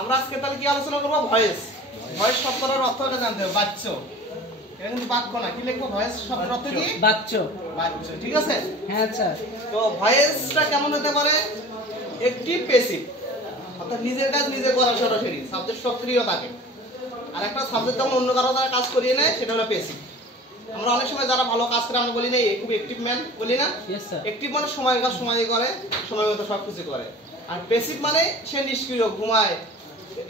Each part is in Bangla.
আমরা আজকে তাহলে কি আলোচনা করব? ভয়েস। ভয়েস শব্দটার অর্থটা জানতে হবে। বাচ্চ, এটা কিন্তু বাক্য না। কি লিখবো? ভয়েস শব্দের অর্থ কি? বাচ্চ। বাচ্চ, ঠিক আছে? হ্যাঁ স্যার। তো ভয়েসটা কেমন হতে পারে? অ্যাক্টিভ, প্যাসিভ, অর্থাৎ নিজের কাজ নিজে করা, সরাসরি সাবজেক্ট সক্রিয় থাকে। আর একটা সাবজেক্ট যখন অন্য কারো দ্বারা কাজ করিয়ে নেয় সেটা হলো প্যাসিভ। আমরা অনেক সময় যারা ভালো কাজ করে আমরা বলি না খুব অ্যাক্টিভ ম্যান, বলি না? অ্যাক্টিভ মানে সময়ের কাজ সময় করে, সময় মতো সব কিছু করে। আর প্যাসিভ মানে সে নিষ্ক্রিয়, ঘুমায়,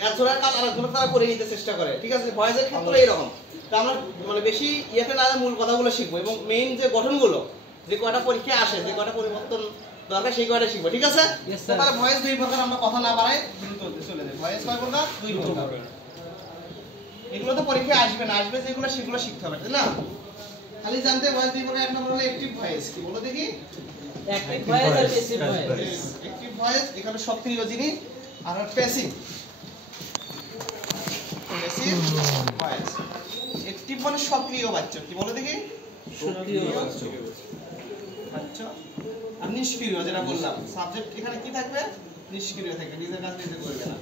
একজনের কাজ আরেকজনের দ্বারা করে নিতে চেষ্টা করে, ঠিক আছে? ভয়েসের ক্ষেত্রে এরকম। তা আমরা মানে বেশি ইয়েতে না মূল কথাগুলো শিখবো এবং মেইন যে গঠনগুলো, যে কয়টা পরীক্ষায় আসে, যে কয়টা পরিবর্তন দরকার সেই কয়টা শিখবো, ঠিক আছে? তাহলে ভয়েস দুই প্রকার, আমরা কথা না বাড়াই দ্রুত চলে যাই। ভয়েস কয় প্রকার? দুই প্রকার। এগুলো তো পরীক্ষায় আসবে না, আসবে যেগুলো সেগুলো শিখতে হবে, তাই না? খালি জানতে ভয়েস দুই প্রকার। এক নম্বর হলো অ্যাক্টিভ ভয়েস। কি বলো দেখি? অ্যাক্টিভ ভয়েস আর প্যাসিভ ভয়েস। অ্যাক্টিভ ভয়েস এখানে সক্রিয় জিনিস, আর প্যাসিভ প্যাসিভ ভয়েস। অ্যাক্টিভ মানে সক্রিয় বাচ্চ। কি বলো দেখি? সক্রিয় বাচ্চ। আর নিষ্ক্রিয়, যেটা বললাম সাবজেক্ট এখানে কি থাকবে? নিষ্ক্রিয় থাকবে, নিজের কাজ নিজে করবে না।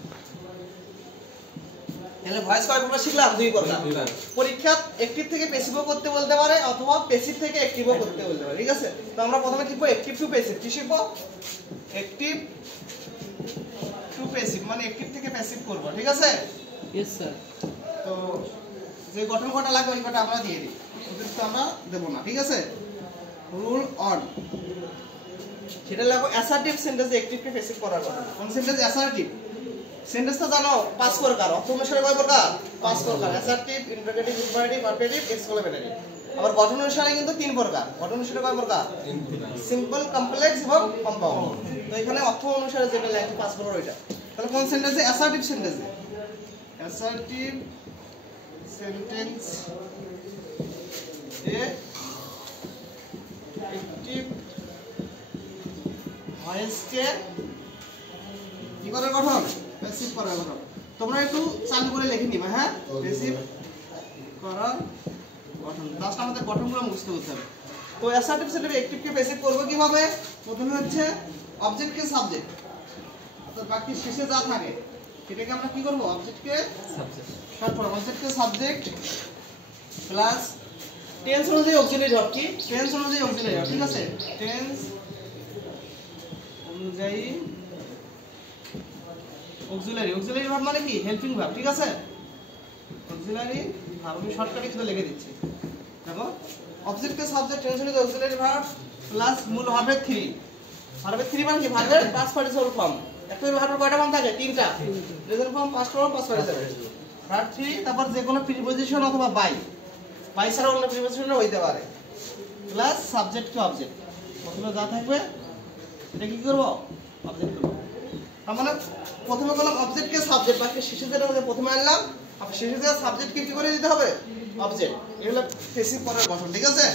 তাহলে ভয়েস কয় প্রকার শিখলাম? দুই প্রকার। পরীক্ষা অ্যাক্টিভ থেকে প্যাসিভও করতে বলতে পারে অথবা প্যাসিভ থেকে অ্যাক্টিভও করতে বলতে পারে, ঠিক আছে? তো আমরা প্রথমে শিখবো অ্যাক্টিভ টু প্যাসিভ। কি শিখবো? অ্যাক্টিভ টু প্যাসিভ মানে অ্যাক্টিভ থেকে প্যাসিভ করব, ঠিক আছে? Yes sir. তো যে গঠন কটা লাগবে ওই কটা আমরা দিয়ে দিই, অতিরিক্ত আমরা দেব না, ঠিক আছে? রুল অন, সেটা লাগবে অ্যাসার্টিভ সেন্টেন্সে অ্যাক্টিভকে প্যাসিভ করার কথা। কোন সেন্টেন্স অ্যাসার্টিভ? সেন্টেন্স তো জানো পাঁচ প্রকার, অর্থ অনুসারে কয় প্রকার? পাঁচ প্রকার। Assertive, interrogative, imperative, partitive, exclamatory. আবার গঠন অনুসারে কিন্তু তিন প্রকার। গঠন অনুসারে কয় প্রকার? তিন প্রকার। সিম্পল, কমপ্লেক্স এবং কম্পাউন্ড। তো এখানে অর্থ অনুসারে যেটা লাগে পাঁচ প্রকার ওইটা। তাহলে কোন সেন্টেন্সে? অ্যাসার্টিভ সেন্টেন্সে। অ্যাসার্টিভ সেন্টেন্স এ অ্যাক্টিভ ভয়েসকে কি করার গঠন? প্যাসিভ করার গঠন। তোমরা একটু চালু করে লিখে নিবা, হ্যাঁ? প্যাসিভ করার গঠন। জাস্ট আমাদের গঠনগুলো মুখস্থ করতে হবে। তো অ্যাসার্টিভ সেন্টেন্সে অ্যাক্টিভকে প্যাসিভ করব কিভাবে? প্রথমে হচ্ছে অবজেক্টকে সাবজেক্ট, অর্থাৎ বাকি শেষে যা থাকে সেটাকে আমরা কি করব? অবজেক্টকে সাবজেক্ট। তারপর অবজেক্টকে সাবজেক্ট প্লাস টেন্স অনুযায়ী অক্সিলারি ভার্ব। কি? টেন্স অনুযায়ী অক্সিলারি ভার্ব, ঠিক আছে? টেন্স অনুযায়ী অক্সিলারি। অক্সিলারি ভার্ব মানে কি? হেল্পিং ভার্ব, ঠিক আছে? অক্সিলারি ভার্ব আমি শর্টকাটে কিন্তু লিখে দিচ্ছি। দেখো, অবজেক্টকে সাবজেক্ট, টেন্স অনুযায়ী অক্সিলারি ভার্ব প্লাস মূল ভার্বের 3। ভার্বের 3 মানে কি? ভার্বের পাস্ট পার্টিসিপল ফর্ম। একটা ভার্বের কয়টা ফর্ম থাকে? তিনটা। Present form, past form, past participle. Verb 3, তারপর যে কোনো প্রিপজিশন অথবা বাই ছাড়া অন্য প্রিপজিশনও হইতে পারে, প্লাস সাবজেক্ট টু অবজেক্ট। প্রথমে যা থাকবে এটা কি করব? অবজেক্ট করব। তার মানে প্রথমে বললাম অবজেক্টকে সাবজেক্ট, বাকি শেষে যেটা হচ্ছে প্রথমে আনলাম, আর শেষে যে সাবজেক্টকে কি করে দিতে হবে? অবজেক্ট। এগুলো প্যাসিভ করার গঠন, ঠিক আছে?